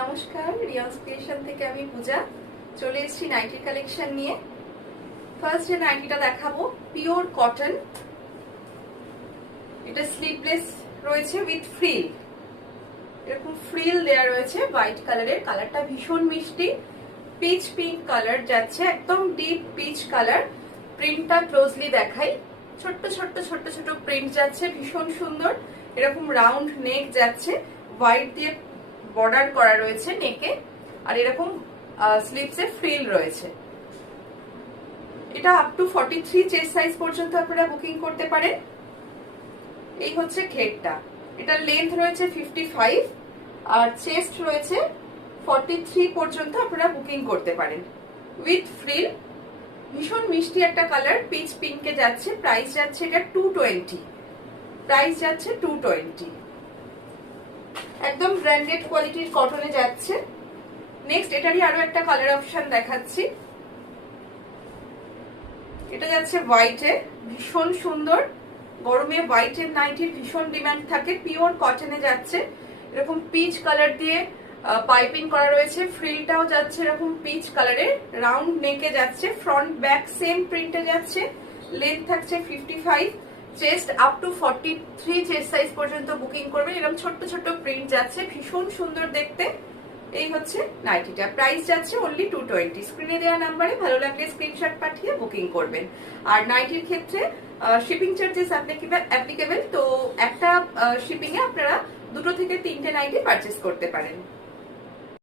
নমস্কার, রিয়ান্স ক্রিয়েশন থেকে আমি পূজা চলে এসেছি নাইটি কালেকশন নিয়ে। ফার্স্ট যে নাইটিটা দেখাবো পিওর কটন, এটা স্লিভলেস রয়েছে উইথ ফ্রিল, এরকম ফ্রিল দেয়া রয়েছে হোয়াইট কালারের। কালারটা ভীষণ মিষ্টি, পিচ পিঙ্ক কালার যাচ্ছে, একদম ডিপ পিচ কালার। প্রিন্টটা ক্লোজলি দেখাই, ছোট্ট ছোট্ট ছোট্ট ছোট প্রিন্ট যাচ্ছে, ভীষণ সুন্দর। এরকম রাউন্ড নেক যাচ্ছে, হোয়াইট দিয়ে বর্ডার করা রয়েছে নেকে, আর এরকম স্লিভসে ফ্রিল রয়েছে। এটা আপ টু 43 চেস্ট সাইজ পর্যন্ত আপনারা বুকিং করতে পারেন। এই হচ্ছে ঘেরটা, এটা লেন্থ রয়েছে 55 আর চেস্ট রয়েছে 43 পর্যন্ত আপনারা বুকিং করতে পারেন উইথ ফ্রিল। ভীষণ মিষ্টি একটা কালার, পিচ পিঙ্কে যাচ্ছে। প্রাইস যাচ্ছে এটা 220, প্রাইস যাচ্ছে 220। একদম ব্র্যান্ডেড কোয়ালিটির কটনে যাচ্ছে। নেক্সট এটারই আরো একটা কালার অপশন দেখাচ্ছি, এটা যাচ্ছে হোয়াইটে, ভীষণ সুন্দর। গরমে হোয়াইটের নাইটির ভীষণ ডিমান্ড থাকে। পিওর কটনে যাচ্ছে, এরকম পিচ কালার দিয়ে পাইপিং করা রয়েছে, ফ্রিলটাও যাচ্ছে এরকম পিচ কালারের, রাউন্ড নেকে যাচ্ছে, ফ্রন্ট ব্যাক সেম প্রিন্টে যাচ্ছে। লেন্থ থাকছে 55, chest up to 43 chest size পর্যন্ত বুকিং করবেন। এরকম ছোট্ট ছোট্ট প্রিন্ট যাচ্ছে, ভীষণ সুন্দর দেখতে। এই হচ্ছে নাইটিটা, প্রাইস যাচ্ছে অনলি 220। স্ক্রিনে দেওয়া নাম্বারে ভালো লাগলে স্ক্রিনশট পাঠিয়ে বুকিং করবেন। আর নাইটির ক্ষেত্রে শিপিং চার্জেস অ্যাপ্লিকেবল, তো একটা শিপিং এ আপনারা 2 থেকে 3টে নাইটি পারচেস করতে পারেন।